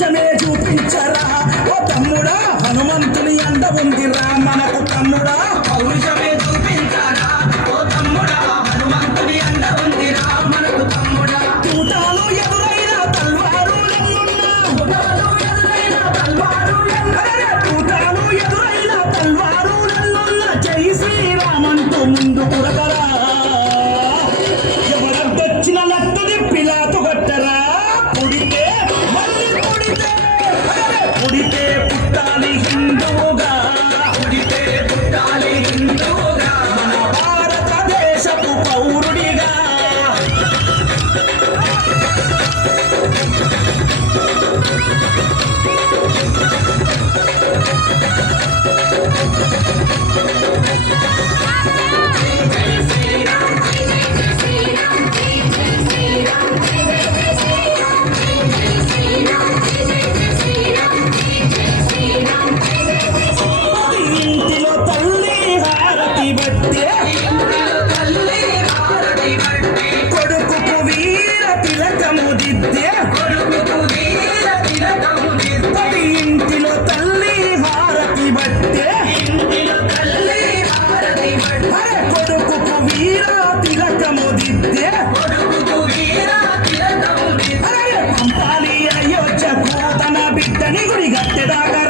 పౌరుషమే చూపించరా ఓ తమ్ముడా హనుమంతుని అండ ఉందిరా మనకు తమ్ముడా పౌరుషమే చూపించరా ఓ తమ్ముడా హనుమంతుని అండ ఉందిరా మనకు తమ్ముడా తూటాలు ఎదురైన తల్వారు ఎన్నున్నా తూటాలు ఎదురైన తల్వారు ఎన్నున్నా జై శ్రీరామంటూ ముందు కురకరా ఎవరొచ్చిన నట్టు పిలాతు గట్టరా పుడితే మళ్ళీ పుడితే పుట్టాలి హిందువుగా పుడితే పుట్టాలి హిందువుగా మన భారతదేశపు పౌరుడిగా ఇంటిలో తల్లి హారతి బట్టే తల్లి హారతి బట్టి కొడుకుకు వీర తిలకము దిద్దే కొడుకుకు వీర తిలకము దిద్ది ఇంటిలో తల్లి హారతి బట్టే ఇంటిలో తల్లి హారతి బట్టి అరే కొడుకుకు వీర తిలకము దిద్దే కొడుకుకు వీర తిలకము దిద్ది అరే పంపాలి అయోధ్యకు తన బిడ్డని గుడి గట్టెదాకా